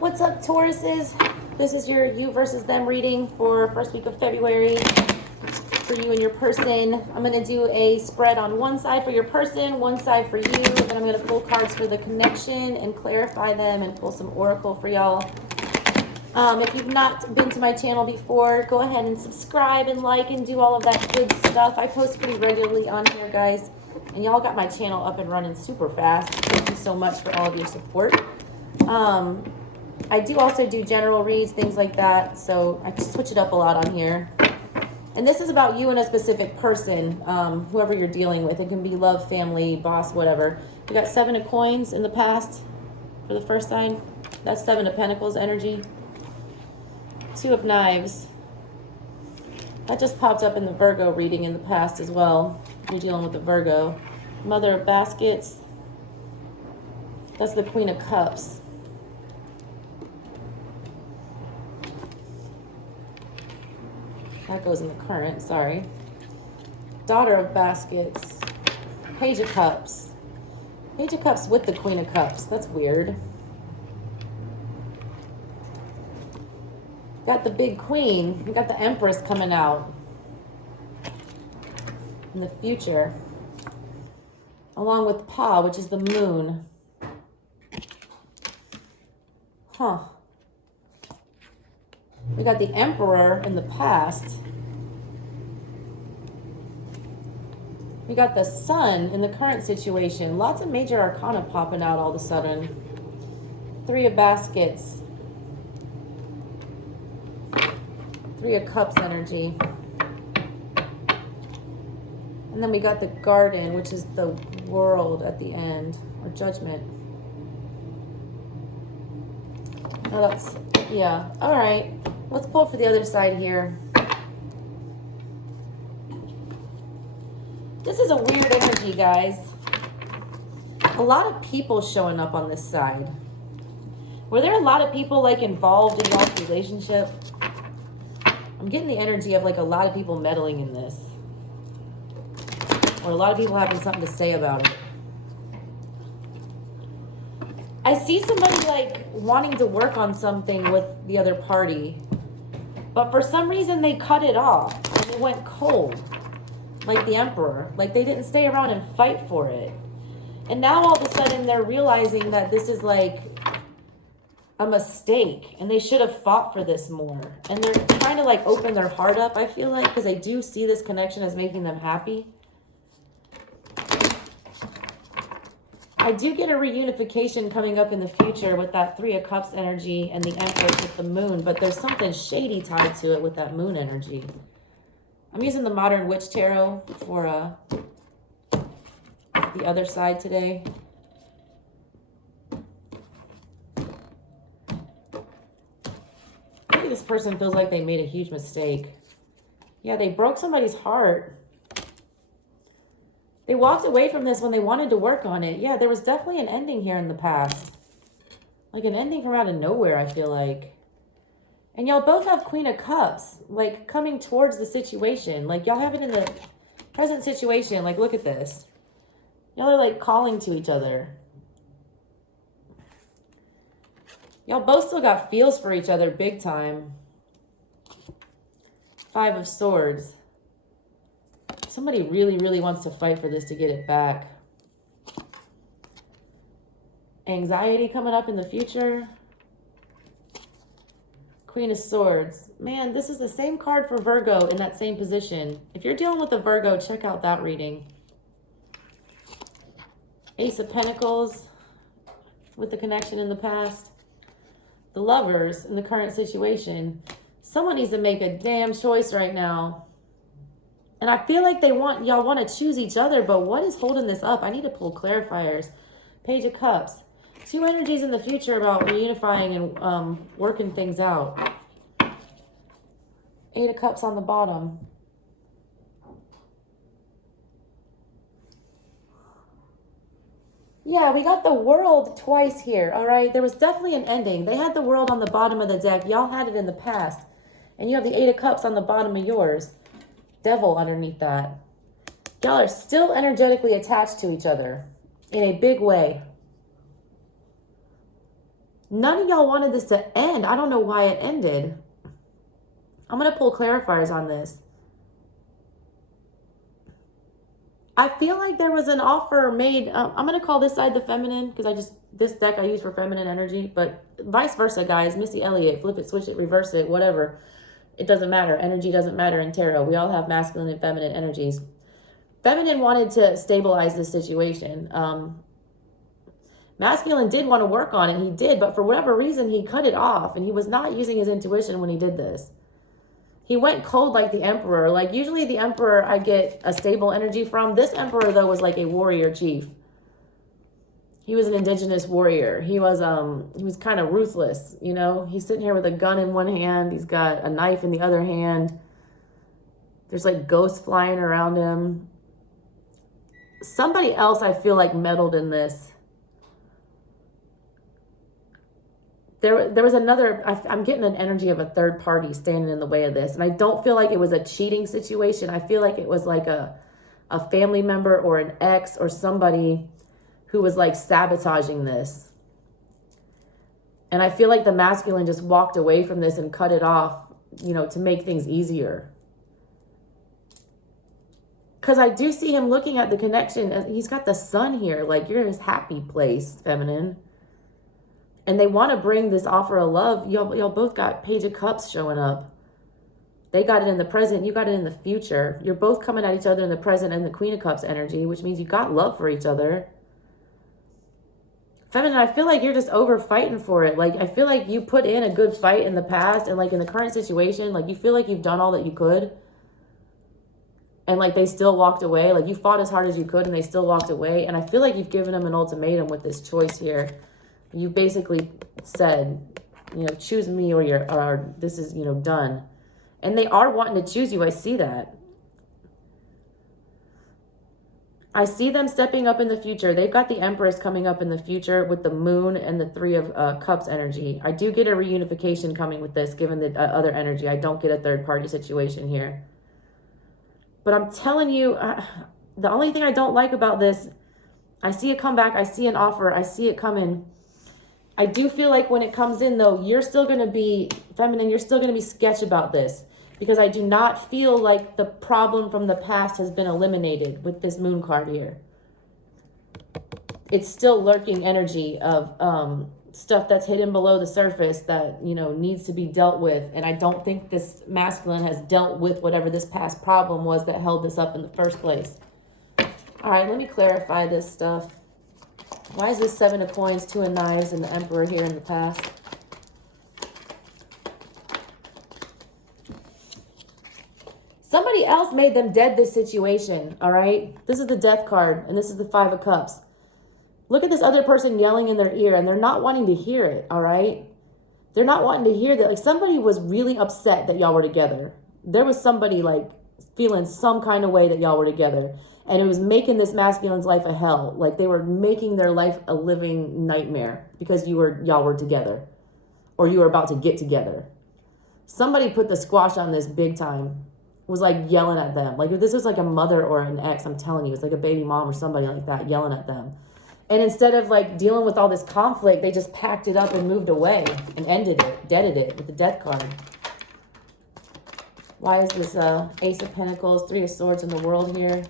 What's up, Tauruses? This is your you versus them reading for first week of February for you and your person. I'm going to do a spread on one side for your person, one side for you. Then I'm going to pull cards for the connection and clarify them and pull some oracle for y'all. If you've not been to my channel before, go ahead and subscribe and like and do all of that good stuff. I post pretty regularly on here, guys. And y'all got my channel up and running super fast. Thank you so much for all of your support. I do also do general reads, things like that. So I switch it up a lot on here. And this is about you and a specific person, whoever you're dealing with. It can be love, family, boss, whatever. We got 7 of coins in the past for the first side. That's 7 of pentacles energy. 2 of knives. That just popped up in the Virgo reading in the past as well. You're dealing with the Virgo. Mother of baskets. That's the Queen of cups. That goes in the current, sorry. Daughter of baskets. Page of cups. Page of cups with the Queen of cups. That's weird. Got the big queen. We got the Empress coming out in the future. Along with Pa, which is the moon. Huh. We got the Emperor in the past. We got the Sun in the current situation. Lots of major arcana popping out all of a sudden. 3 of baskets. 3 of cups energy. And then we got the Garden, which is the world at the end, or judgment. Oh, that's, yeah. All right. Let's pull for the other side here. This is a weird energy, guys. A lot of people showing up on this side. Were there a lot of people like involved in y'all's relationship? I'm getting the energy of like a lot of people meddling in this. Or a lot of people having something to say about it. I see somebody like wanting to work on something with the other party. But for some reason they cut it off and it went cold. Like the Emperor. Like they didn't stay around and fight for it. And now all of a sudden they're realizing that this is like a mistake. And they should have fought for this more. And they're trying to like open their heart up, I feel like. Because they do see this connection as making them happy. I do get a reunification coming up in the future with that 3 of cups energy and the Empress with the moon. But there's something shady tied to it with that moon energy. I'm using the Modern Witch Tarot for the other side today. Maybe this person feels like they made a huge mistake. Yeah, they broke somebody's heart. They walked away from this when they wanted to work on it. Yeah, there was definitely an ending here in the past. Like an ending from out of nowhere, I feel like. And y'all both have Queen of Cups, like coming towards the situation. Like y'all have it in the present situation. Like look at this. Y'all are like calling to each other. Y'all both still got feels for each other big time. 5 of Swords. Somebody really, really wants to fight for this to get it back. Anxiety coming up in the future. Queen of Swords. Man, this is the same card for Virgo in that same position. If you're dealing with a Virgo, check out that reading. Ace of Pentacles with the connection in the past. The Lovers in the current situation. Someone needs to make a damn choice right now. And I feel like y'all want to choose each other, but what is holding this up? I need to pull clarifiers. Page of Cups. 2 energies in the future about reunifying and working things out. 8 of Cups on the bottom. Yeah, we got the World twice here, all right? There was definitely an ending. They had the World on the bottom of the deck. Y'all had it in the past. And you have the 8 of Cups on the bottom of yours. Devil underneath that. Y'all are still energetically attached to each other in a big way. None of y'all wanted this to end. I don't know why it ended. I'm going to pull clarifiers on this. I feel like there was an offer made. I'm going to call this side the feminine because this deck I use for feminine energy, but vice versa, guys. Missy Elliott, flip it, switch it, reverse it, whatever. It doesn't matter. Energy doesn't matter in tarot. We all have masculine and feminine energies. Feminine wanted to stabilize this situation. Masculine did want to work on it. He did, but for whatever reason, he cut it off, and he was not using his intuition when he did this. He went cold like the Emperor. Like, usually the Emperor I get a stable energy from. This Emperor, though, was like a warrior chief. He was an indigenous warrior. He was kind of ruthless, you know? He's sitting here with a gun in one hand. He's got a knife in the other hand. There's like ghosts flying around him. Somebody else I feel like meddled in this. There was another, I'm getting an energy of a third party standing in the way of this. And I don't feel like it was a cheating situation. I feel like it was like a family member or an ex or somebody who was like sabotaging this. And I feel like the masculine just walked away from this and cut it off, you know, to make things easier. Because I do see him looking at the connection. He's got the sun here. Like, you're in his happy place, feminine. And they want to bring this offer of love. Y'all both got Page of Cups showing up. They got it in the present. You got it in the future. You're both coming at each other in the present and the Queen of Cups energy, which means you got love for each other. Feminine, I feel like you're just over fighting for it. Like, I feel like you put in a good fight in the past, and like in the current situation, like you feel like you've done all that you could. And like they still walked away. Like, you fought as hard as you could and they still walked away. And I feel like you've given them an ultimatum with this choice here. You basically said, you know, choose me or this is, you know, done. And they are wanting to choose you. I see that. I see them stepping up in the future. They've got the Empress coming up in the future with the Moon and the Three of Cups energy. I do get a reunification coming with this, given the other energy. I don't get a third party situation here. But I'm telling you, the only thing I don't like about this, I see it come back. I see an offer. I see it coming. I do feel like when it comes in, though, you're still going to be feminine. You're still going to be sketch about this, because I do not feel like the problem from the past has been eliminated with this Moon card here. It's still lurking energy of stuff that's hidden below the surface that, you know, needs to be dealt with. And I don't think this masculine has dealt with whatever this past problem was that held this up in the first place. All right, let me clarify this stuff. Why is this Seven of Coins, Two of Knives, and the Emperor here in the past? Somebody else made them dead this situation, all right? This is the Death card, and this is the Five of Cups. Look at this other person yelling in their ear, and they're not wanting to hear it, all right? They're not wanting to hear that. Like, somebody was really upset that y'all were together. There was somebody, like, feeling some kind of way that y'all were together. And it was making this masculine's life a hell. Like, they were making their life a living nightmare because y'all were together. Or you were about to get together. Somebody put the squash on this big time. Was like yelling at them. Like, if this was like a mother or an ex, I'm telling you, it's like a baby mom or somebody like that yelling at them. And instead of like dealing with all this conflict, they just packed it up and moved away and ended it, deaded it with the Death card. Why is this Ace of Pentacles, Three of Swords in the World here?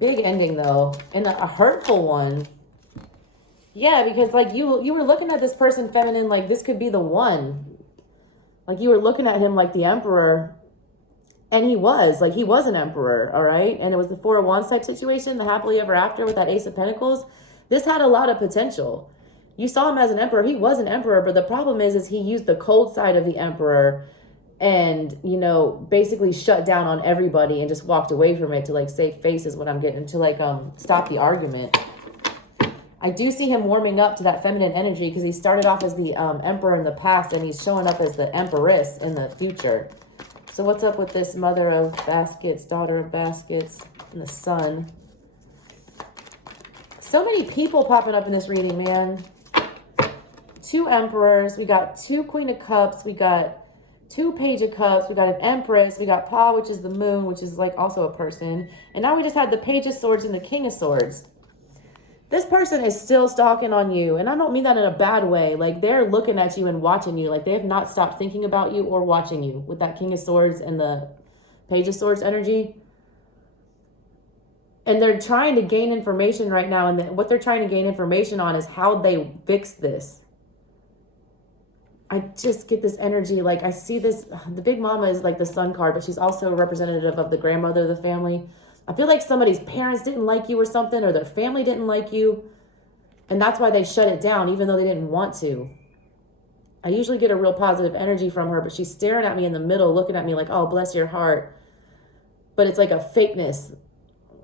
Big ending though, and a hurtful one. Yeah, because like you were looking at this person, feminine, like this could be the one. Like, you were looking at him like the Emperor, and he was an emperor, all right? And it was the Four of Wands type situation, the happily ever after with that Ace of Pentacles. This had a lot of potential. You saw him as an emperor. He was an emperor, but the problem is he used the cold side of the emperor and, you know, basically shut down on everybody and just walked away from it to, like, save face is what I'm getting, to, like, stop the argument. I do see him warming up to that feminine energy because he started off as the emperor in the past and he's showing up as the empress in the future. So what's up with this Mother of Baskets, Daughter of Baskets, and the Sun? So many people popping up in this reading, man. Two Emperors. We got two Queen of Cups. We got two Page of Cups. We got an Empress. We got Pa, which is the Moon, which is like also a person. And now we just had the Page of Swords and the King of Swords. This person is still stalking on you. And I don't mean that in a bad way. Like, they're looking at you and watching you. Like, they have not stopped thinking about you or watching you with that King of Swords and the Page of Swords energy. And they're trying to gain information right now. And what they're trying to gain information on is how they fix this. I just get this energy. Like, I see this. The Big Mama is like the Sun card, but she's also a representative of the grandmother of the family. I feel like somebody's parents didn't like you or something, or their family didn't like you. And that's why they shut it down, even though they didn't want to. I usually get a real positive energy from her, but she's staring at me in the middle, looking at me like, oh, bless your heart. But it's like a fakeness.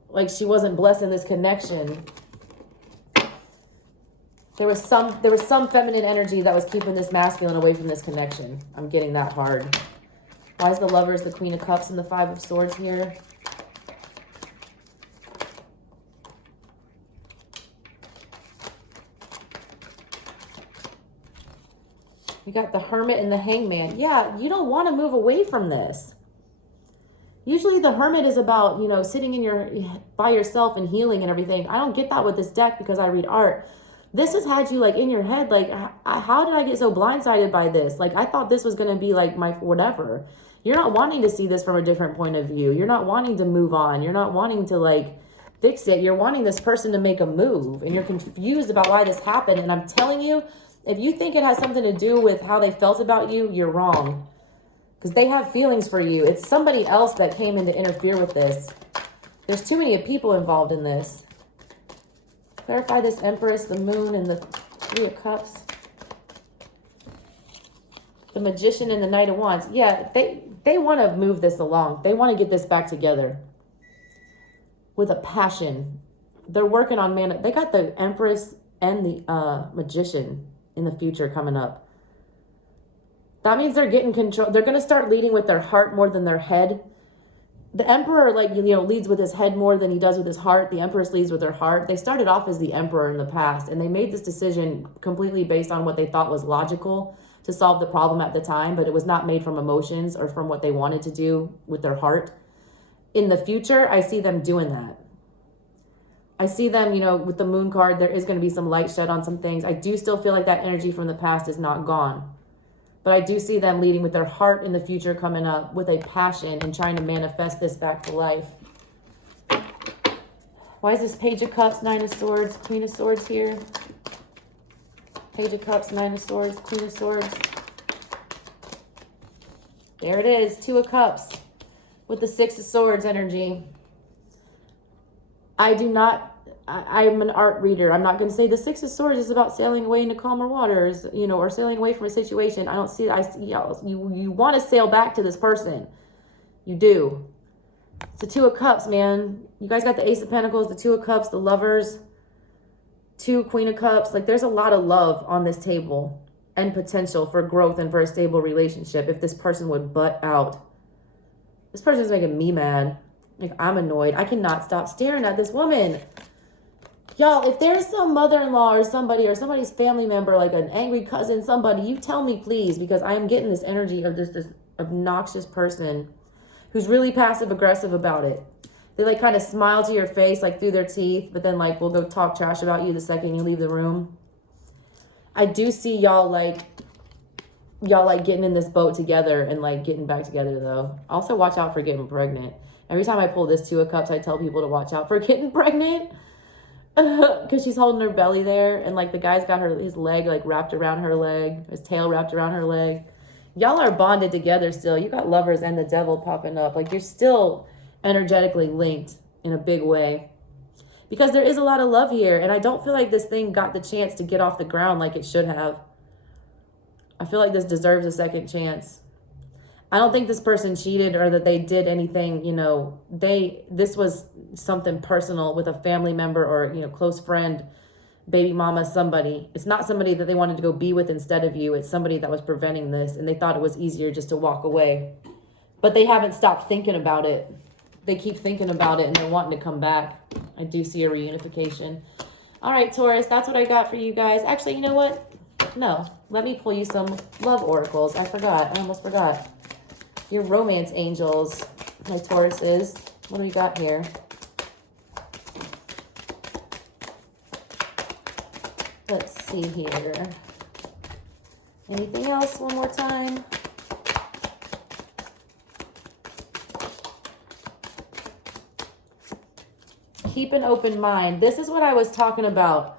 Like she wasn't blessing this connection. There was some feminine energy that was keeping this masculine away from this connection. I'm getting that hard. Why is the Lovers, the Queen of Cups, and the Five of Swords here? You got the Hermit and the Hangman. Yeah, you don't want to move away from this. Usually the Hermit is about, you know, sitting in by yourself and healing and everything. I don't get that with this deck because I read art. This has had you like in your head, like, how did I get so blindsided by this? Like, I thought this was going to be like my whatever. You're not wanting to see this from a different point of view. You're not wanting to move on. You're not wanting to like fix it. You're wanting this person to make a move, and you're confused about why this happened. And I'm telling you, if you think it has something to do with how they felt about you, you're wrong. Because they have feelings for you. It's somebody else that came in to interfere with this. There's too many people involved in this. Clarify this Empress, the Moon, and the Three of Cups. The Magician and the Knight of Wands. Yeah, they want to move this along. They want to get this back together. With a passion. They're working on They got the Empress and the Magician in the future coming up. That means they're getting control. They're going to start leading with their heart more than their head. The Emperor, like, you know, leads with his head more than he does with his heart. The Empress leads with her heart. They started off as the Emperor in the past, and they made this decision completely based on what they thought was logical to solve the problem at the time, but it was not made from emotions or from what they wanted to do with their heart. In the future, I see them doing that. I see them, you know, with the Moon card, there is going to be some light shed on some things. I do still feel like that energy from the past is not gone. But I do see them leading with their heart in the future, coming up with a passion and trying to manifest this back to life. Why is this Page of Cups, Nine of Swords, Queen of Swords here? Page of Cups, Nine of Swords, Queen of Swords. There it is, Two of Cups with the Six of Swords energy. I'm an art reader. I'm not going to say the Six of Swords is about sailing away into calmer waters, you know, or sailing away from a situation. I don't see it. You want to sail back to this person. You do. It's the Two of Cups, man. You guys got the Ace of Pentacles, the Two of Cups, the Lovers, Two Queen of Cups. Like, there's a lot of love on this table and potential for growth and for a stable relationship if this person would butt out. This person's making me mad. Like, I'm annoyed. I cannot stop staring at this woman. Y'all, if there's some mother-in-law or somebody's family member, like an angry cousin, somebody, you tell me, please, because I am getting this energy of this obnoxious person who's really passive-aggressive about it. They, like, kind of smile to your face, like, through their teeth, but then, like, will go talk trash about you the second you leave the room. I do see y'all getting in this boat together and, like, getting back together, though. Also, watch out for getting pregnant. Every time I pull this Two of Cups, I tell people to watch out for getting pregnant. Because she's holding her belly there, and like the guy's got his leg like wrapped around her leg, his tail wrapped around her leg. Y'all are bonded together still. You got Lovers and the Devil popping up. Like, you're still energetically linked in a big way. Because there is a lot of love here, and I don't feel like this thing got the chance to get off the ground like it should have. I feel like this deserves a second chance. I don't think this person cheated or that they did anything, you know, this was something personal with a family member or, you know, close friend, baby mama, somebody. It's not somebody that they wanted to go be with instead of you. It's somebody that was preventing this, and they thought it was easier just to walk away. But they haven't stopped thinking about it. They keep thinking about it, and they're wanting to come back. I do see a reunification. All right, Taurus, that's what I got for you guys. Actually, you know what? No, let me pull you some love oracles. I almost forgot. Your romance angels, my Tauruses. What do we got here? see here. Anything else one more time? Keep an open mind. This is what I was talking about.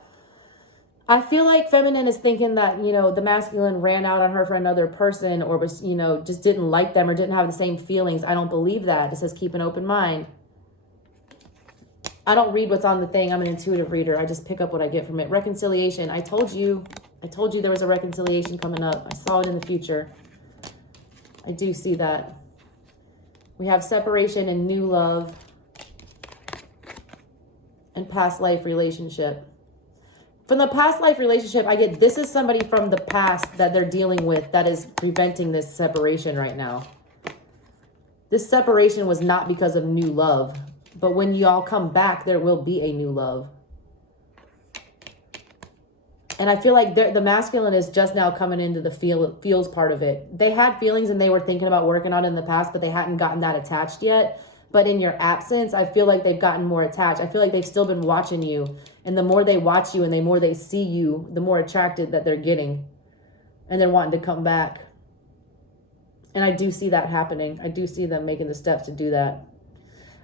I feel like feminine is thinking that, you know, the masculine ran out on her for another person or was, you know, just didn't like them or didn't have the same feelings. I don't believe that. It says keep an open mind. I don't read what's on the thing. I'm an intuitive reader. I just pick up what I get from it. Reconciliation. I told you there was a reconciliation coming up. I saw it in the future. I do see that. We have separation and new love and past life relationship. From the past life relationship, I get this is somebody from the past that they're dealing with that is preventing this separation right now. This separation was not because of new love, but when you all come back, there will be a new love. And I feel like the masculine is just now coming into the feels part of it. They had feelings and they were thinking about working on it in the past, but they hadn't gotten that attached yet. But in your absence, I feel like they've gotten more attached. I feel like they've still been watching you. And the more they watch you and the more they see you, the more attracted that they're getting. And they're wanting to come back. And I do see that happening. I do see them making the steps to do that.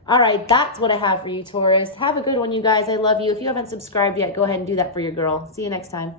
All right, that's what I have for you, Taurus. Have a good one, you guys. I love you. If you haven't subscribed yet, go ahead and do that for your girl. See you next time.